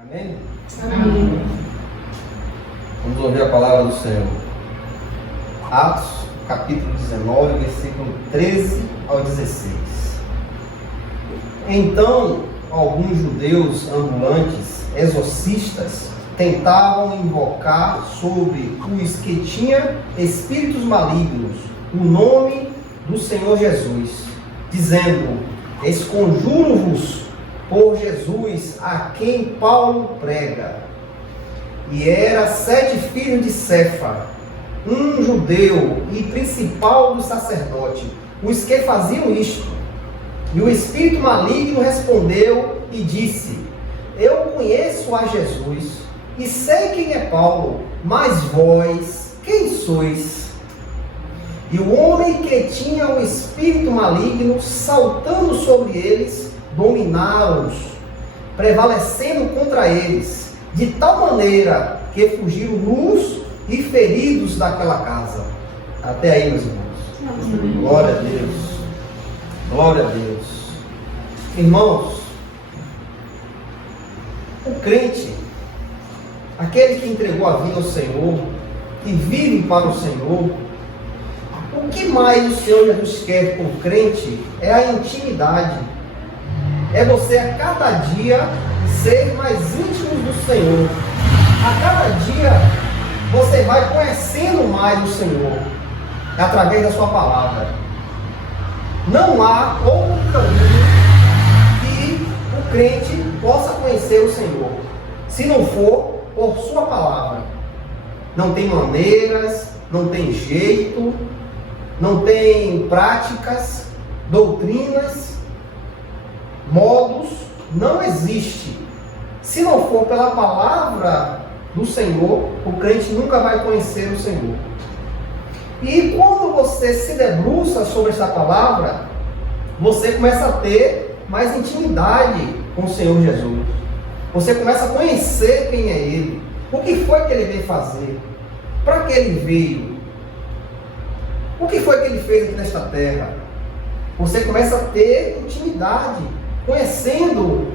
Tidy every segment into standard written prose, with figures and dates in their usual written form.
Amém? Amém. Vamos ouvir a palavra do Senhor. Atos, capítulo 19, versículo 13 ao 16. Então, alguns judeus ambulantes, exorcistas, tentavam invocar sobre os que tinham espíritos malignos o nome do Senhor Jesus, dizendo: esconjuro-vos por Jesus, a quem Paulo prega. E era 7 filhos de Cefa, um judeu e principal do sacerdote, os que faziam isto. E o espírito maligno respondeu e disse: eu conheço a Jesus e sei quem é Paulo, mas vós, quem sois? E o homem que tinha o espírito maligno, saltando sobre eles, dominaram-os, prevalecendo contra eles, de tal maneira que fugiram nus e feridos daquela casa. Até aí, meus irmãos. Glória a Deus. Glória a Deus. Irmãos, o crente, aquele que entregou a vida ao Senhor, que vive para o Senhor, o que mais o Senhor Jesus quer por crente é a intimidade. É você a cada dia ser mais íntimo do Senhor. A cada dia você vai conhecendo mais o Senhor através da sua palavra. Não há outro caminho que o crente possa conhecer o Senhor, se não for por sua palavra. Não tem maneiras, não tem jeito, não tem práticas, doutrinas, modos, não existe. Se não for pela palavra do Senhor, o crente nunca vai conhecer o Senhor. E quando você se debruça sobre essa palavra, você começa a ter mais intimidade com o Senhor Jesus. Você começa a conhecer quem é Ele. O que foi que Ele veio fazer? Para que Ele veio? O que foi que Ele fez aqui nesta terra? Você começa a ter intimidade, conhecendo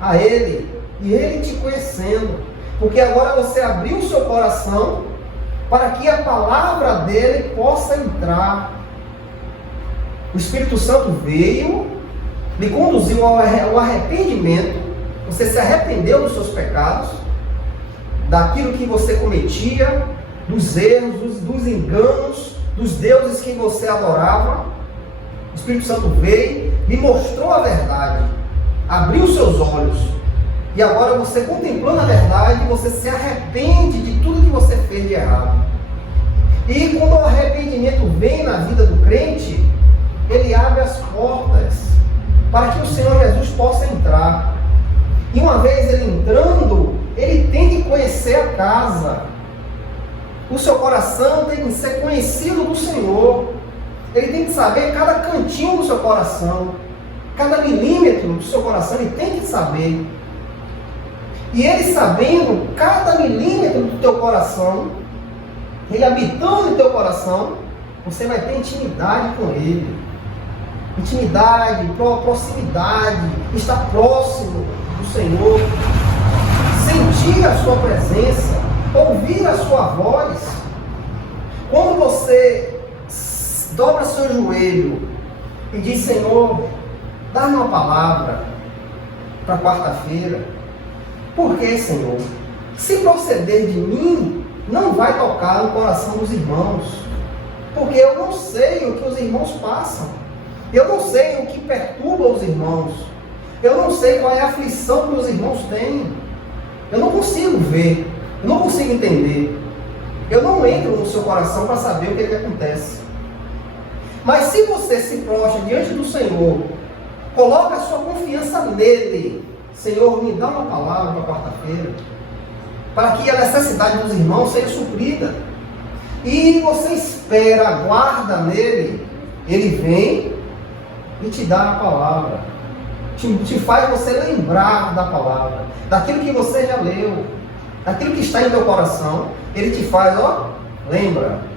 a Ele e Ele te conhecendo. Porque agora você abriu o seu coração para que a palavra dele possa entrar. O Espírito Santo veio, lhe conduziu ao arrependimento. Você se arrependeu dos seus pecados, daquilo que você cometia, dos erros, dos enganos, dos deuses que você adorava. O Espírito Santo veio, lhe mostrou a verdade, abriu seus olhos. E agora você, contemplando a verdade, você se arrepende de tudo que você fez de errado. E quando o arrependimento vem na vida do crente, ele abre as portas para que o Senhor Jesus possa entrar. E uma vez ele entrando, ele tem que conhecer a casa. O seu coração tem que ser conhecido do Senhor. Ele tem que saber cada cantinho do seu coração, cada milímetro do seu coração, ele tem que saber. E ele sabendo cada milímetro do teu coração, ele habitando em teu coração, você vai ter intimidade com ele. Intimidade, proximidade, estar próximo do Senhor, sentir a sua presença, ouvir a sua voz. Quando você dobra seu joelho e diz: Senhor, dá-me uma palavra para quarta-feira. Por que, Senhor? Se proceder de mim, não vai tocar no coração dos irmãos, porque eu não sei o que os irmãos passam, eu não sei o que perturba os irmãos, eu não sei qual é a aflição que os irmãos têm, eu não consigo ver, eu não consigo entender, eu não entro no seu coração para saber o que acontece. Mas se você se prostra diante do Senhor, coloca a sua confiança nele: Senhor, me dá uma palavra para quarta-feira, para que a necessidade dos irmãos seja suprida. E você espera, aguarda nele, ele vem e te dá a palavra, te faz você lembrar da palavra, daquilo que você já leu, daquilo que está em teu coração. Ele te faz, lembra.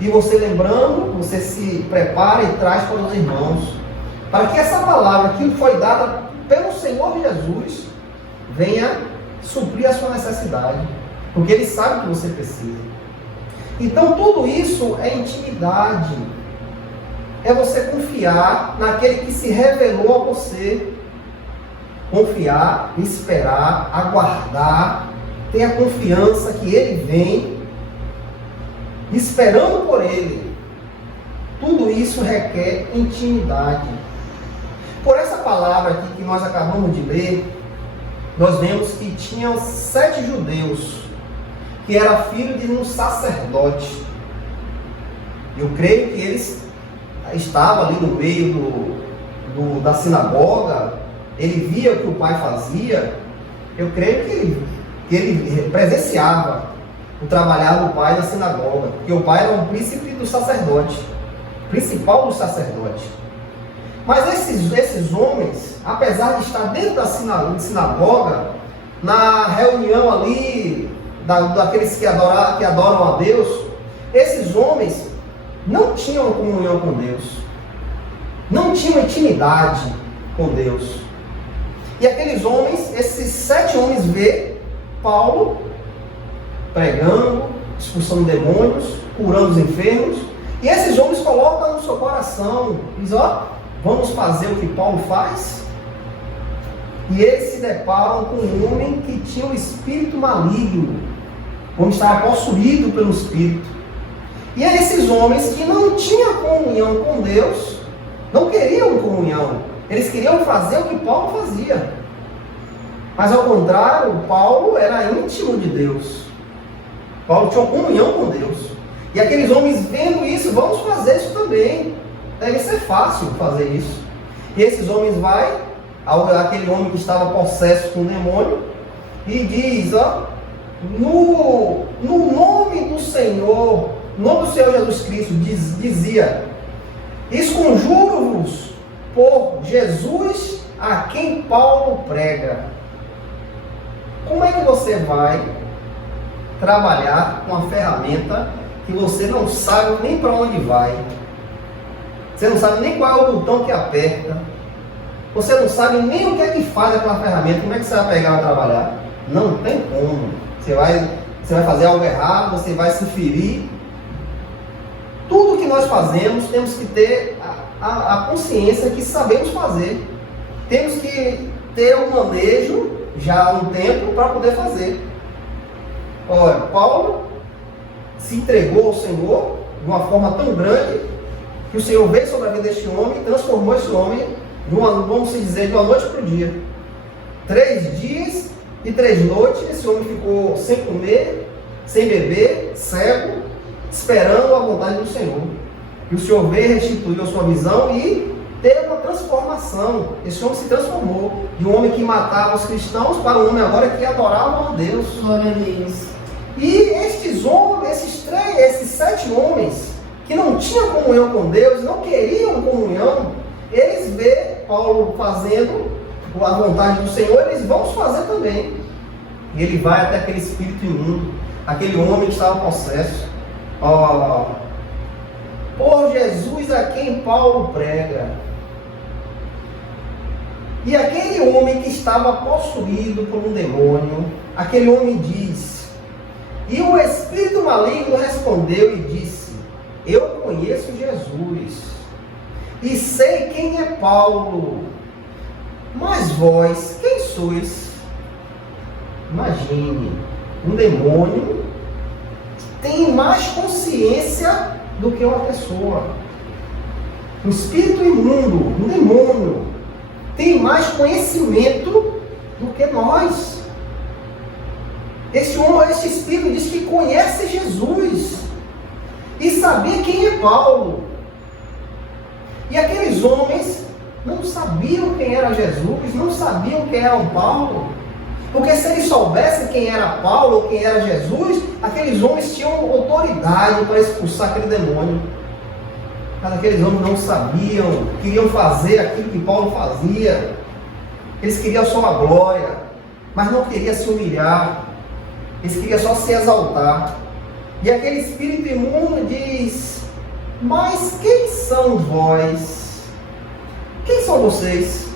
E você lembrando, você se prepara e traz para os irmãos, para que essa palavra que foi dada pelo Senhor Jesus venha suprir a sua necessidade, porque Ele sabe o que você precisa. Então tudo isso é intimidade, é você confiar naquele que se revelou a você, confiar, esperar, aguardar, ter a confiança que Ele vem, esperando por Ele. Tudo isso requer intimidade. Por essa palavra aqui que nós acabamos de ler, nós vemos que tinham 7 judeus, que era filho de um sacerdote. Eu creio que eles estavam ali no meio da sinagoga, ele via o que o pai fazia. Eu creio que ele presenciava o trabalhar do pai na sinagoga, porque o pai era um príncipe do sacerdote, principal do sacerdote. Mas esses homens, apesar de estar dentro da sinagoga, na reunião ali daqueles que adoram a Deus, esses homens não tinham comunhão com Deus, não tinham intimidade com Deus. E aqueles homens, esses 7 homens, vê Paulo pregando, expulsando demônios, curando os enfermos, e esses homens colocam no seu coração, dizem: vamos fazer o que Paulo faz? E eles se deparam com um homem que tinha um espírito maligno, como estava possuído pelo espírito. E aí esses homens que não tinham comunhão com Deus, não queriam comunhão, eles queriam fazer o que Paulo fazia. Mas ao contrário, Paulo era íntimo de Deus. Paulo tinha uma comunhão com Deus. E aqueles homens vendo isso, vamos fazer isso também. Deve ser fácil fazer isso. E esses homens aquele homem que estava possesso com um demônio, e diz: no nome do Senhor, no nome do Senhor Jesus Cristo, dizia: esconjuro-vos por Jesus a quem Paulo prega. Como é que você vai trabalhar com uma ferramenta que você não sabe nem para onde vai? Você não sabe nem qual é o botão que aperta. Você não sabe nem o que é que faz aquela ferramenta. Como é que você vai pegar e trabalhar? Não tem como. Você vai fazer algo errado, você vai se ferir. Tudo que nós fazemos, temos que ter a consciência que sabemos fazer. Temos que ter um manejo já há um tempo para poder fazer. Olha, Paulo se entregou ao Senhor de uma forma tão grande que o Senhor veio sobre a vida deste homem e transformou esse homem vamos dizer, de uma noite para o dia. 3 dias e 3 noites, esse homem ficou sem comer, sem beber, cego, esperando a vontade do Senhor. E o Senhor veio, restituiu a sua visão e teve uma transformação. Esse homem se transformou de um homem que matava os cristãos para um homem agora que adorava a Deus. Glória a Deus. E esses homens, esses 7 homens que não tinham comunhão com Deus, não queriam comunhão, eles vê Paulo fazendo a vontade do Senhor, eles vão fazer também. E ele vai até aquele espírito imundo, aquele homem que estava possesso. Por Jesus a quem Paulo prega. E aquele homem que estava possuído por um demônio, aquele homem diz: e o espírito maligno respondeu e disse: eu conheço Jesus e sei quem é Paulo, mas vós, quem sois? Imagine, um demônio tem mais consciência do que uma pessoa. Um espírito imundo, um demônio, tem mais conhecimento do que nós. Esse espírito diz que conhece Jesus e sabia quem é Paulo. E aqueles homens não sabiam quem era Jesus, não sabiam quem era o Paulo. Porque se eles soubessem quem era Paulo ou quem era Jesus, aqueles homens tinham autoridade para expulsar aquele demônio. Mas aqueles homens não sabiam, queriam fazer aquilo que Paulo fazia. Eles queriam só a glória, mas não queriam se humilhar. Eles queriam só se exaltar. E aquele espírito imundo diz: mas quem são vós? Quem são vocês?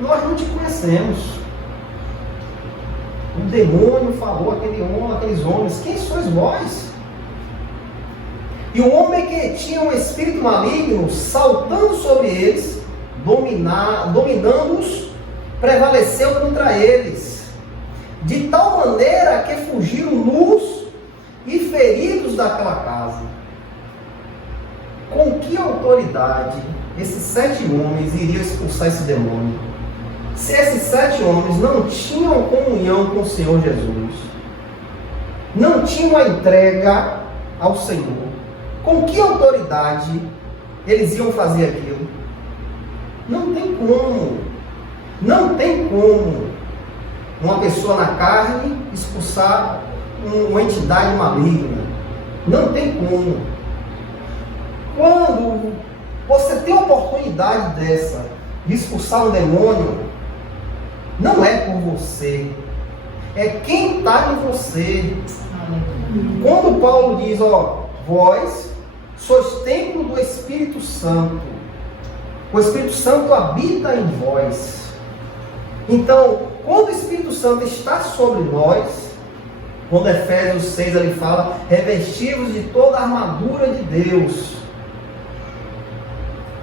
Nós não te conhecemos. o demônio falou àqueles homens: quem sois vós? E o homem que tinha um espírito maligno, saltando sobre eles, dominando-os, prevaleceu contra eles, de tal maneira que fugiram nus e feridos daquela casa. Com que autoridade esses 7 homens iriam expulsar esse demônio? Se esses 7 homens não tinham comunhão com o Senhor Jesus, não tinham a entrega ao Senhor, com que autoridade eles iam fazer aquilo? Não tem como. Não tem como uma pessoa na carne expulsar uma entidade maligna. Não tem como. Quando você tem uma oportunidade dessa de expulsar um demônio, não é por você, é quem está em você. Quando Paulo diz, vós sois templo do Espírito Santo, o Espírito Santo habita em vós. Então, quando o Espírito Santo está sobre nós, quando Efésios 6 ele fala, revestivos de toda a armadura de Deus,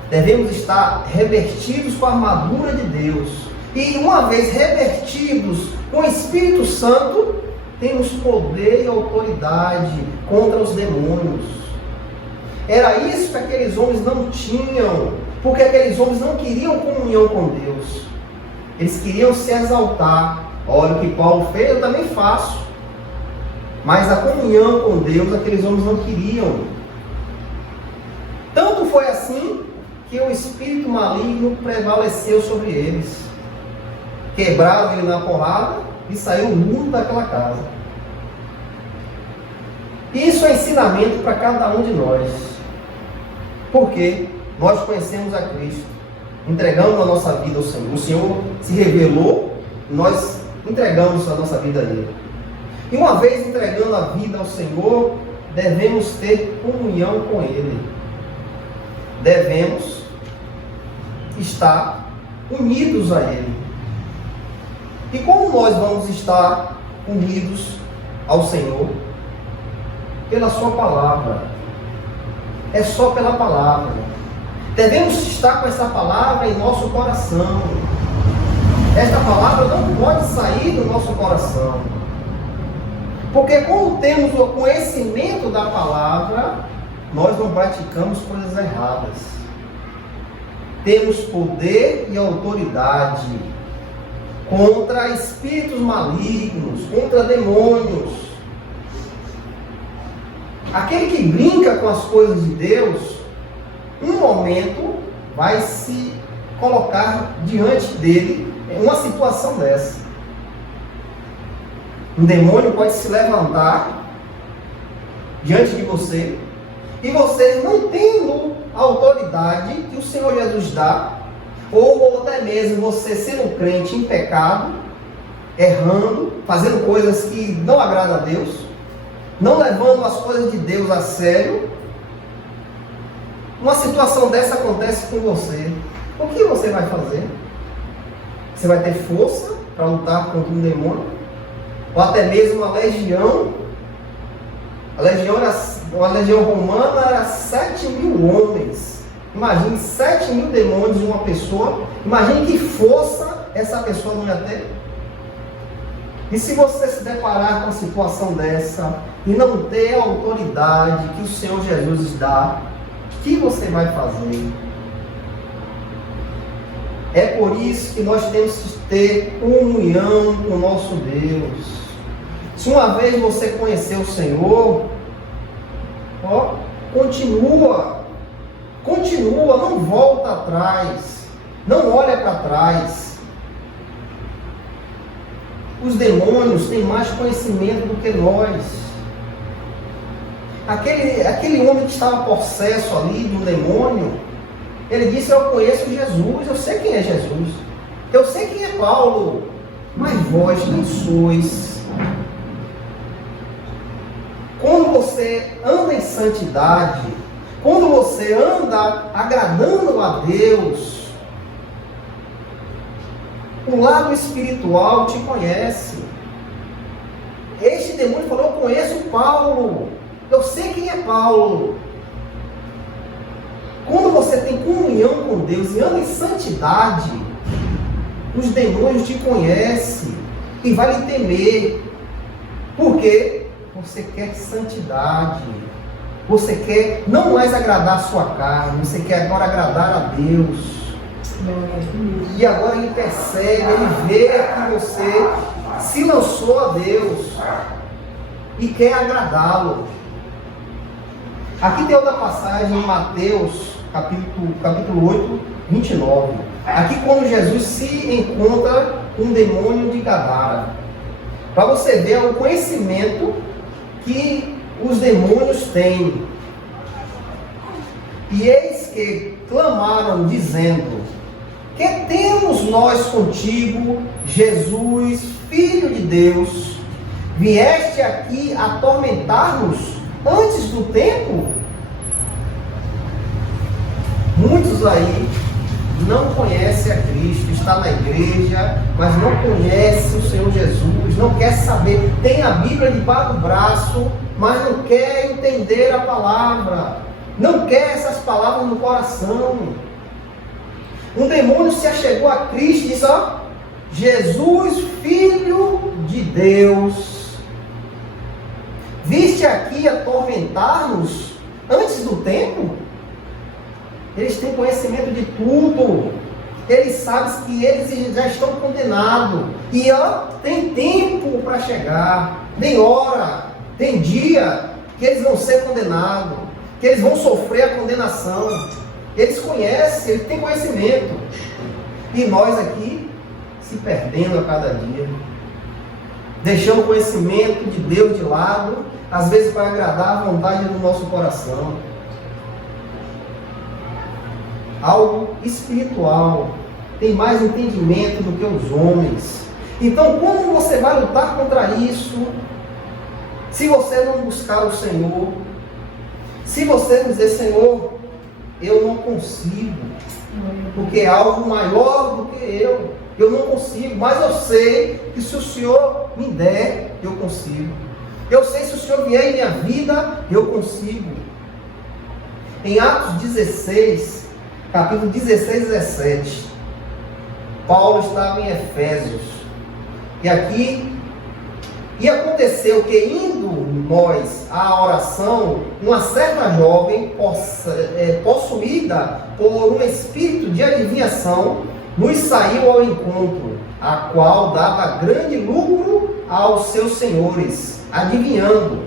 devemos estar revestidos com a armadura de Deus. E uma vez revestidos com o Espírito Santo, temos poder e autoridade contra os demônios. Era isso que aqueles homens não tinham, porque aqueles homens não queriam comunhão com Deus. Eles queriam se exaltar. Olha, o que Paulo fez, eu também faço. Mas a comunhão com Deus, aqueles homens não queriam. Tanto foi assim que o espírito maligno prevaleceu sobre eles. Quebraram ele na porrada e saiu mundo daquela casa. Isso é ensinamento para cada um de nós. Porque nós conhecemos a Cristo, entregamos a nossa vida ao Senhor. O Senhor se revelou, nós entregamos a nossa vida a Ele. E uma vez entregando a vida ao Senhor, devemos ter comunhão com Ele. Devemos estar unidos a Ele. E como nós vamos estar unidos ao Senhor? Pela Sua palavra. É só pela palavra. Devemos estar com essa palavra em nosso coração. Esta palavra não pode sair do nosso coração. Porque como temos o conhecimento da palavra, nós não praticamos coisas erradas. Temos poder e autoridade contra espíritos malignos, contra demônios. Aquele que brinca com as coisas de Deus, um momento vai se colocar diante dele uma situação dessa. Um demônio pode se levantar diante de você e você, não tendo a autoridade que o Senhor Jesus dá, ou até mesmo você sendo crente em pecado, errando, fazendo coisas que não agradam a Deus, não levando as coisas de Deus a sério, uma situação dessa acontece com você. O que você vai fazer? Você vai ter força para lutar contra um demônio? Ou até mesmo uma legião? A legião romana era 7.000 homens. Imagine 7.000 demônios em uma pessoa. Imagine que força essa pessoa não ia ter. E se você se deparar com uma situação dessa e não ter a autoridade que o Senhor Jesus dá, o que você vai fazer? É por isso que nós temos que ter comunhão com o nosso Deus. Se uma vez você conhecer o Senhor, continua, não volta atrás, não olha para trás. Os demônios têm mais conhecimento do que nós. Aquele homem que estava possesso ali de um demônio, ele disse: eu conheço Jesus, eu sei quem é Jesus, eu sei quem é Paulo, mas vós quem sois? Quando você anda em santidade, quando você anda agradando a Deus, o lado espiritual te conhece. Este demônio falou: eu conheço Paulo, eu sei quem é Paulo. Quando você tem comunhão com Deus e anda em santidade, os demônios te conhecem e vai lhe temer. Por quê? Você quer santidade. Você quer não mais agradar a sua carne, você quer agora agradar a Deus. E agora ele percebe, ele vê que você se lançou a Deus e quer agradá-lo. Aqui tem outra passagem em Mateus, capítulo 8, 29. Aqui quando Jesus se encontra com um demônio de Gadara. Para você ver o conhecimento que os demônios têm. E eis que clamaram, dizendo: que temos nós contigo, Jesus, Filho de Deus? Vieste aqui atormentar-nos antes do tempo? Muitos aí não conhecem a Cristo, está na igreja, mas não conhece o Senhor Jesus, não quer saber, tem a Bíblia debaixo do braço, mas não quer entender a palavra, não quer essas palavras no coração. Um demônio se achegou a Cristo e disse: ó, Jesus, Filho de Deus, viste aqui atormentar-nos antes do tempo? Eles têm conhecimento de tudo. Eles sabem que eles já estão condenados. E ó, tem tempo para chegar. Tem hora, tem dia que eles vão ser condenados. Que eles vão sofrer a condenação. Eles conhecem, eles têm conhecimento. E nós aqui se perdendo a cada dia. Deixando o conhecimento de Deus de lado. Às vezes para agradar a vontade do nosso coração. Algo espiritual, tem mais entendimento do que os homens. Então, como você vai lutar contra isso, se você não buscar o Senhor, se você não dizer: Senhor, eu não consigo, porque é algo maior do que eu não consigo, mas eu sei que se o Senhor me der, eu consigo. Eu sei, se o Senhor vier em minha vida, eu consigo. Em Atos 16, capítulo 16 e 17, Paulo estava em Efésios, e aconteceu que, indo nós à oração, uma certa jovem, possuída por um espírito de adivinhação, nos saiu ao encontro, a qual dava grande lucro aos seus senhores, adivinhando.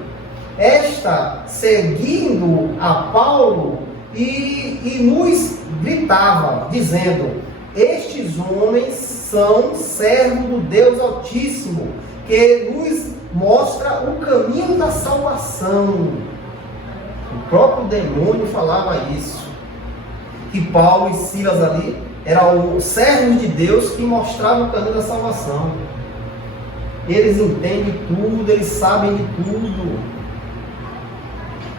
Esta, seguindo a Paulo, e nos gritava, dizendo: estes homens são servos do Deus Altíssimo, que nos mostra o caminho da salvação. O próprio demônio falava isso, que Paulo e Silas ali eram os servos de Deus que mostravam o caminho da salvação. Eles entendem tudo, eles sabem de tudo.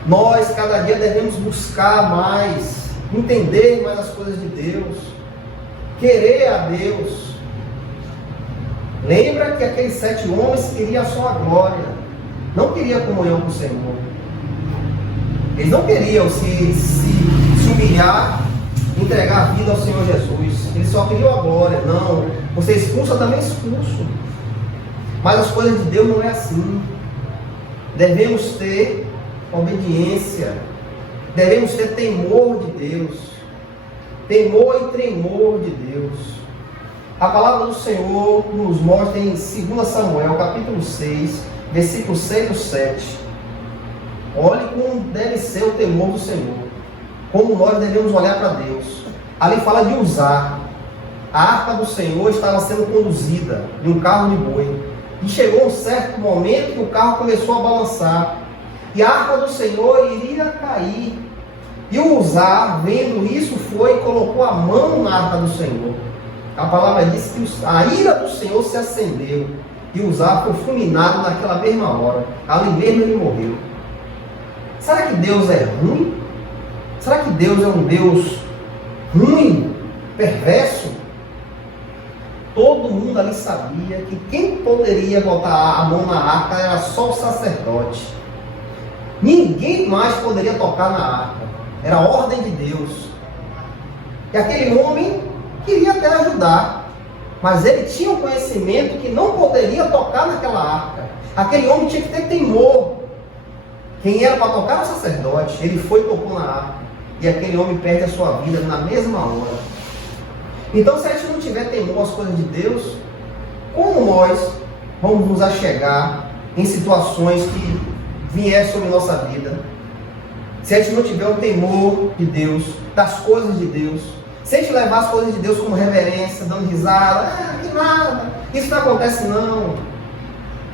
Nós, cada dia, devemos buscar mais, entender mais as coisas de Deus, querer a Deus. Lembra que aqueles 7 homens queriam só a glória, não queriam comunhão com o Senhor. Eles não queriam se humilhar, entregar a vida ao Senhor Jesus. Eles só queriam a glória. Não, você expulsa, também expulso. Mas as coisas de Deus não é assim. Devemos ter obediência, devemos ter temor de Deus, temor e tremor de Deus. A palavra do Senhor nos mostra em 2 Samuel, capítulo 6, versículos 6 e 7. Olhe como deve ser o temor do Senhor, como nós devemos olhar para Deus. Ali fala de Uzá. A arca do Senhor estava sendo conduzida em um carro de boi, e chegou um certo momento que o carro começou a balançar, e a arca do Senhor iria cair. E o Uzá, vendo isso, foi e colocou a mão na arca do Senhor. A palavra diz que a ira do Senhor se acendeu, e Uzá foi fulminado naquela mesma hora. Ali mesmo ele morreu. Será que Deus é ruim? Será que Deus é um Deus ruim, perverso? Todo mundo ali sabia que quem poderia botar a mão na arca era só o sacerdote. Ninguém mais poderia tocar na arca. Era a ordem de Deus. E aquele homem queria até ajudar, mas ele tinha o conhecimento que não poderia tocar naquela arca. Aquele homem tinha que ter temor. Quem era para tocar era o sacerdote. Ele foi e tocou na arca. E aquele homem perde a sua vida na mesma hora. Então, se a gente não tiver temor às coisas de Deus, como nós vamos nos achegar em situações que vierem sobre nossa vida? Se a gente não tiver o temor de Deus, das coisas de Deus, se a gente levar as coisas de Deus como reverência, dando risada, que nada, isso não acontece não.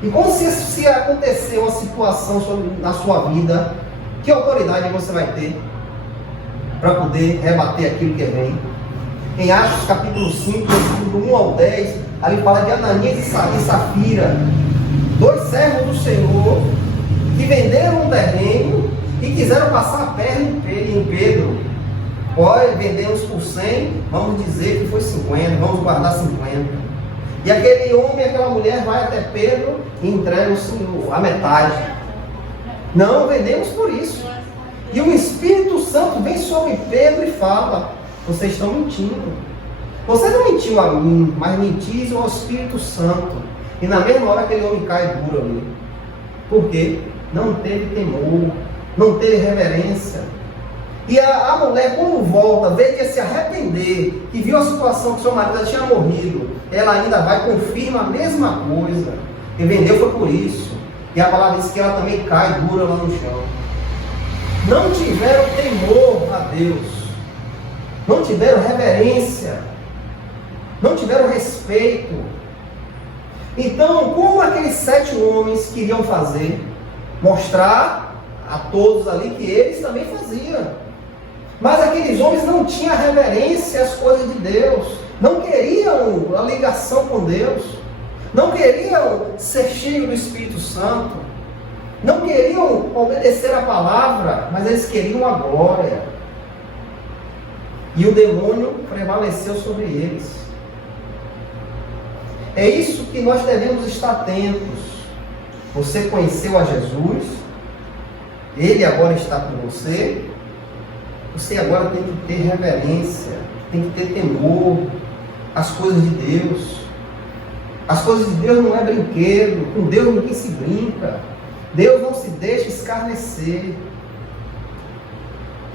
E como se acontecer uma situação na sua vida, que autoridade você vai ter para poder rebater aquilo que vem? Em Atos capítulo 5, versículo 1 ao 10, ali fala de Ananias e Safira, dois servos do Senhor, que venderam um terreno e quiseram passar a perna em Pedro. Olha, vendemos por 100, vamos dizer que foi 50, vamos guardar 50. E aquele homem e aquela mulher vai até Pedro e entregam a metade. Não, vendemos por isso. E o Espírito Santo vem sobre Pedro e fala: vocês estão mentindo. Você não mentiu a mim, mas mentiu ao Espírito Santo. E na mesma hora aquele homem cai duro ali. Por quê? Não teve temor, não teve reverência. E a mulher, quando volta, vê que se arrepender, que viu a situação que seu marido já tinha morrido, ela ainda vai e confirma a mesma coisa. E vendeu foi por isso. E a palavra diz que ela também cai dura lá no chão. Não tiveram temor a Deus, não tiveram reverência, não tiveram respeito. Então, como aqueles 7 homens queriam fazer? Mostrar a todos ali que eles também faziam. Mas aqueles homens não tinham reverência às coisas de Deus, não queriam a ligação com Deus, não queriam ser cheios do Espírito Santo, não queriam obedecer a palavra, mas eles queriam a glória. E o demônio prevaleceu sobre eles. É isso que nós devemos estar atentos. Você conheceu a Jesus, Ele agora está com você. Você agora tem que ter reverência, tem que ter temor às coisas de Deus. As coisas de Deus não é brinquedo, com Deus ninguém se brinca. Deus não se deixa escarnecer.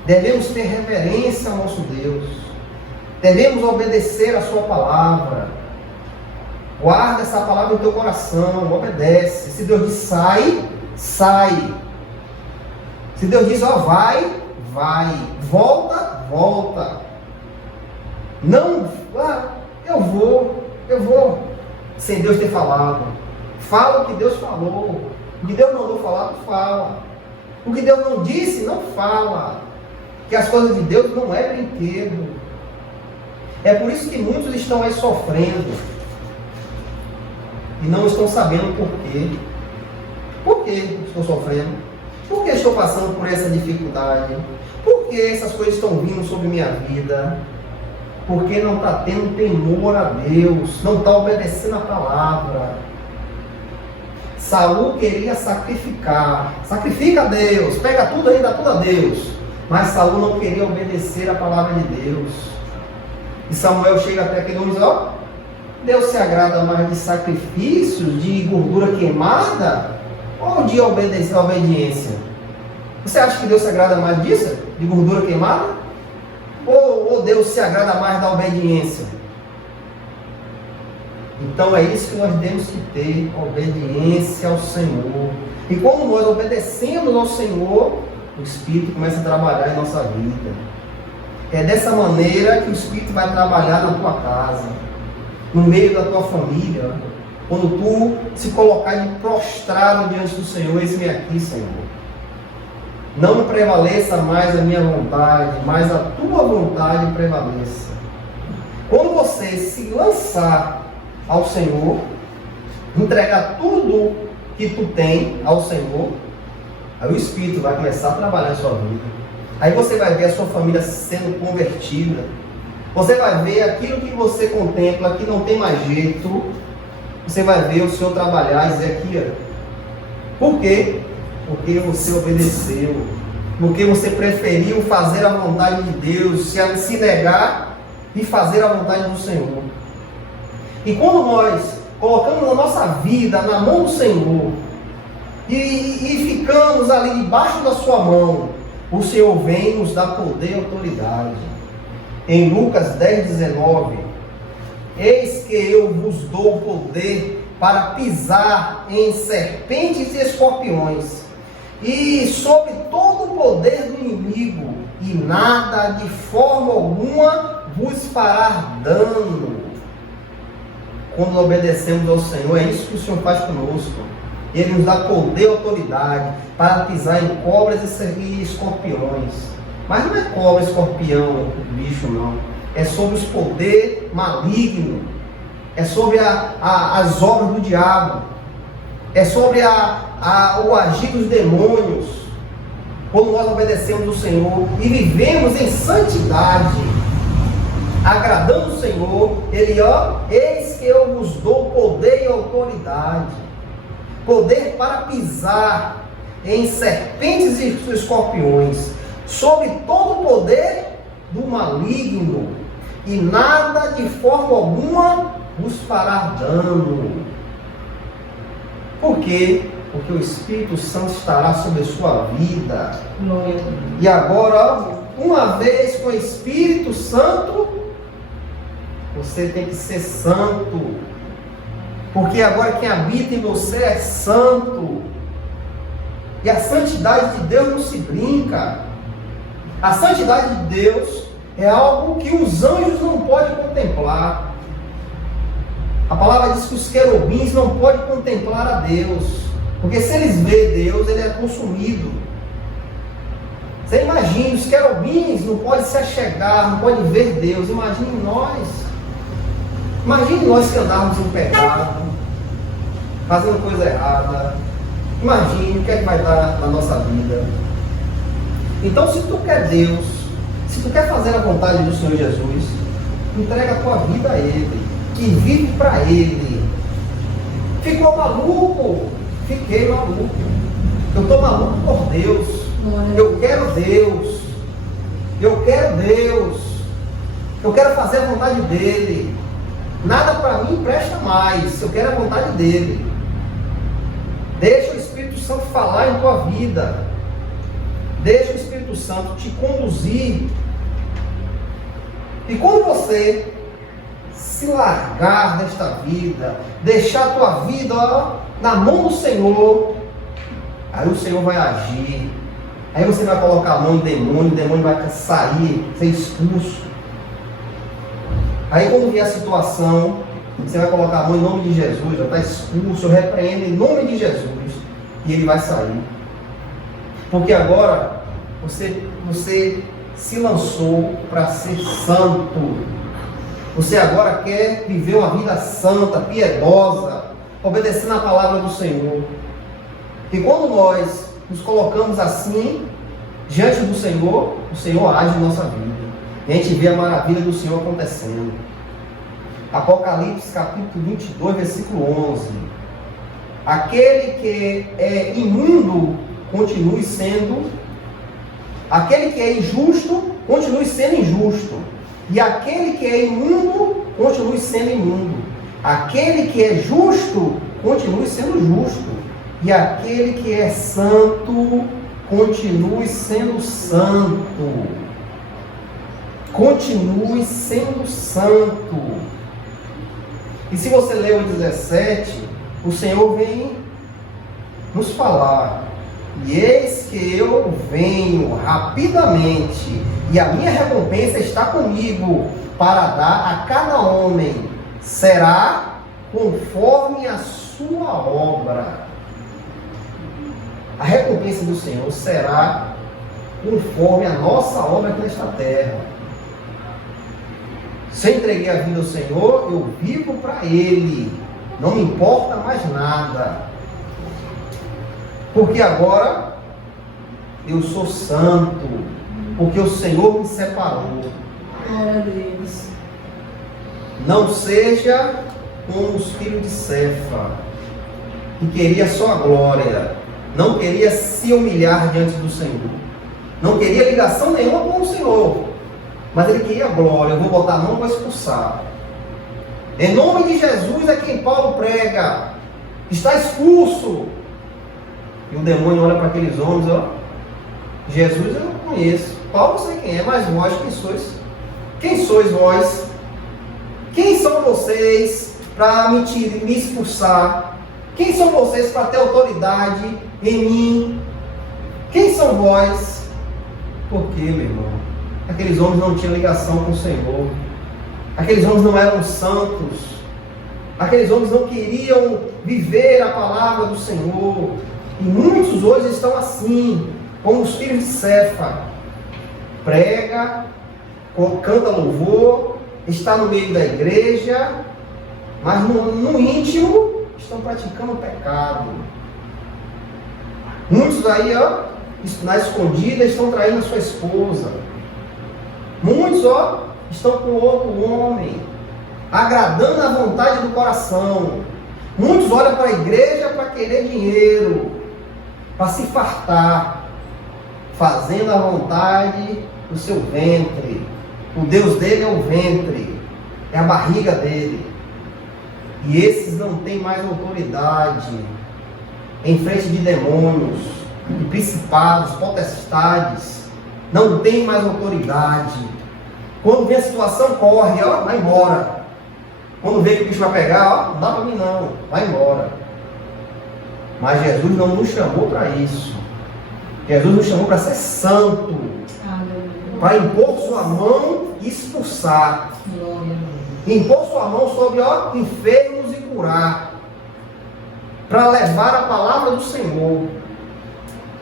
Devemos ter reverência ao nosso Deus. Devemos obedecer a sua palavra. Guarda essa palavra no teu coração, obedece. Se Deus diz sai, sai. Se Deus diz ó, vai, vai. Volta, volta. Não, eu vou. Sem Deus ter falado. Fala o que Deus falou. O que Deus mandou falar, tu fala. O que Deus não disse, não fala. Que as coisas de Deus não é brinquedo. É por isso que muitos estão aí sofrendo. E não estão sabendo por quê. Por que estou sofrendo? Por que estou passando por essa dificuldade? Por que essas coisas estão vindo sobre minha vida? Porque não está tendo temor a Deus. Não está obedecendo a palavra. Saul queria sacrificar. Sacrifica a Deus. Pega tudo aí, dá tudo a Deus. Mas Saul não queria obedecer a palavra de Deus. E Samuel chega até aquele homem e diz: ó, Deus se agrada mais de sacrifícios, de gordura queimada, ou de obediência? Você acha que Deus se agrada mais disso? De gordura queimada? Ou Deus se agrada mais da obediência? Então é isso que nós temos que ter, obediência ao Senhor. E quando nós obedecemos ao Senhor, o Espírito começa a trabalhar em nossa vida. É dessa maneira que o Espírito vai trabalhar na tua casa, no meio da tua família. Quando tu se colocar de prostrado diante do Senhor: eis-me aqui, Senhor. Não prevaleça mais a minha vontade, mas a tua vontade prevaleça. Quando você se lançar ao Senhor, entregar tudo que tu tem ao Senhor, aí o Espírito vai começar a trabalhar em sua vida. Aí você vai ver a sua família sendo convertida. Você vai ver aquilo que você contempla, que não tem mais jeito. Você vai ver o Senhor trabalhar e dizer aqui, ó. Por quê? Porque você obedeceu. Porque você preferiu fazer a vontade de Deus, se negar e fazer a vontade do Senhor. E quando nós colocamos a nossa vida na mão do Senhor e ficamos ali debaixo da sua mão, o Senhor vem nos dar poder e autoridade. Em Lucas 10:19, eis que eu vos dou poder para pisar em serpentes e escorpiões, e sobre todo o poder do inimigo, e nada de forma alguma vos fará dano. Quando obedecemos ao Senhor, é isso que o Senhor faz conosco. Ele nos dá poder e autoridade para pisar em cobras e escorpiões. Mas não é cobra, escorpião, bicho não. É sobre os poderes malignos. É sobre as obras do diabo. É sobre o agir dos demônios. Quando nós obedecemos o Senhor e vivemos em santidade, agradando o Senhor, Ele, eis que eu vos dou poder e autoridade. Poder para pisar em serpentes e escorpiões, sobre todo o poder do maligno, e nada de forma alguma vos fará dano. Por quê? Porque o Espírito Santo estará sobre a sua vida. E agora, uma vez com o Espírito Santo, você tem que ser santo. Porque agora quem habita em você é santo. E a santidade de Deus não se brinca. A santidade de Deus é algo que os anjos não podem contemplar. A palavra diz que os querubins não podem contemplar a Deus. Porque se eles veem Deus, ele é consumido. Você imagina, os querubins não podem se achegar, não podem ver Deus. Imagine nós. Imagine nós que andarmos em pecado, fazendo coisa errada. Imagine o que é que vai dar na nossa vida. Então, se tu quer Deus, se tu quer fazer a vontade do Senhor Jesus, entrega a tua vida a Ele, que vive para Ele. Ficou maluco? Fiquei maluco. Eu estou maluco por Deus. Eu quero Deus. Eu quero Deus. Eu quero fazer a vontade dEle. Nada para mim presta mais. Eu quero a vontade dEle. Deixa o Espírito Santo falar em tua vida. Deixa o Espírito Santo te conduzir. E quando você se largar desta vida, deixar a tua vida na mão do Senhor, aí o Senhor vai agir. Aí você vai colocar a mão no demônio, o demônio vai sair, ser expulso. Aí quando vier a situação, você vai colocar a mão em nome de Jesus, já está expulso, eu repreendo em nome de Jesus, e ele vai sair. Porque agora você se lançou para ser santo. Você agora quer viver uma vida santa, piedosa, obedecendo a palavra do Senhor. E quando nós nos colocamos assim, diante do Senhor, o Senhor age em nossa vida. E a gente vê a maravilha do Senhor acontecendo. Apocalipse capítulo 22, versículo 11. Aquele que é imundo, continue sendo. Aquele que é injusto, continue sendo injusto. E aquele que é imundo, continue sendo imundo. Aquele que é justo, continue sendo justo. E aquele que é santo, continue sendo santo. Continue sendo santo. E se você ler o 17, o Senhor vem nos falar: e eis que eu venho rapidamente, e a minha recompensa está comigo, para dar a cada homem, será conforme a sua obra. A recompensa do Senhor será conforme a nossa obra aqui nesta terra. Se eu entreguei a vida ao Senhor, eu vivo para Ele. Não me importa mais nada. Porque agora eu sou santo. Porque o Senhor me separou. Glória a Deus. Não seja como os filhos de Cefa, que queria só a glória, não queria se humilhar diante do Senhor, não queria ligação nenhuma com o Senhor, mas ele queria glória. Eu vou botar a mão para expulsar. Em nome de Jesus é quem Paulo prega. Está expulso. E o demônio olha para aqueles homens, ó. Jesus eu não conheço. Paulo eu sei quem é, mas vós quem sois? Quem sois vós? Quem são vocês para me expulsar? Quem são vocês para ter autoridade em mim? Quem são vós? Por quê, meu irmão? Aqueles homens não tinham ligação com o Senhor. Aqueles homens não eram santos. Aqueles homens não queriam viver a palavra do Senhor. E muitos hoje estão assim, como os filhos de Cefa. Prega, canta louvor, está no meio da igreja, mas no íntimo estão praticando pecado. Muitos aí, ó, na escondida, estão traindo a sua esposa. Muitos, ó, estão com outro homem, agradando a vontade do coração. Muitos olham para a igreja para querer dinheiro, para se fartar, fazendo a vontade do seu ventre. O Deus dele é o ventre, é a barriga dele. E esses não têm mais autoridade em frente de demônios, de principados, potestades. Não tem mais autoridade. Quando vê a situação, corre, ó, vai embora. Quando vê que o bicho vai pegar, ó, não dá para mim não, vai embora. Mas Jesus não nos chamou para isso. Jesus nos chamou para ser santo, para impor sua mão e expulsar. Impor sua mão sobre, ó, enfermos e curar, para levar a palavra do Senhor.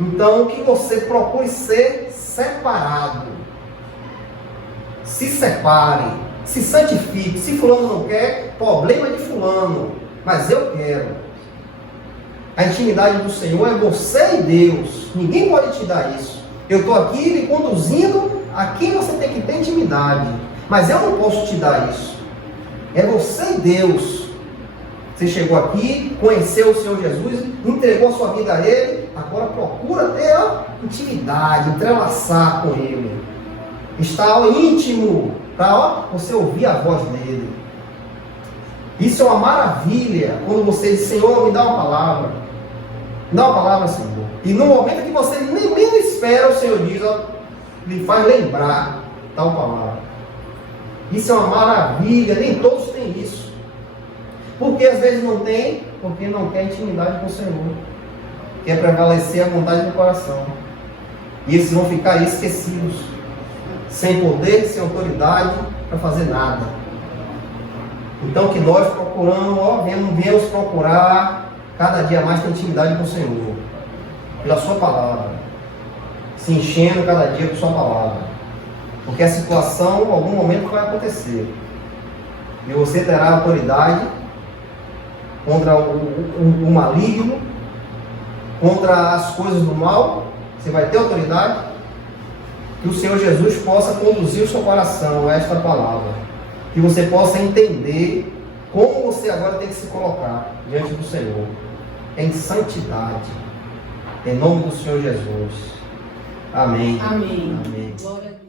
Então, que você procure ser separado. Se separe, se santifique. Se fulano não quer, problema de fulano, mas eu quero. A intimidade do Senhor é você e Deus. Ninguém pode te dar isso. Eu estou aqui lhe conduzindo a quem você tem que ter intimidade, mas eu não posso te dar isso. É você e Deus. Você chegou aqui, conheceu o Senhor Jesus, entregou a sua vida a Ele, agora procura ter a intimidade, entrelaçar com Ele. Está ao íntimo, para você ouvir a voz dele. Isso é uma maravilha, quando você diz, Senhor, me dá uma palavra. Me dá uma palavra, Senhor. E no momento que você nem mesmo espera, o Senhor diz, ó, lhe faz lembrar tal palavra. Isso é uma maravilha, nem todos têm isso. Por que às vezes não tem? Porque não quer intimidade com o Senhor. Quer prevalecer a vontade do coração. E esses vão ficar esquecidos, sem poder, sem autoridade para fazer nada. Então que nós procuramos, ó, viemos procurar cada dia mais ter intimidade com o Senhor, pela sua palavra, se enchendo cada dia com sua palavra. Porque a situação, em algum momento, vai acontecer. E você terá autoridade contra o maligno, contra as coisas do mal. Você vai ter autoridade. Que o Senhor Jesus possa conduzir o seu coração a esta palavra. Que você possa entender como você agora tem que se colocar diante do Senhor. Em santidade. Em nome do Senhor Jesus. Amém. Amém. Amém. Glória a Deus.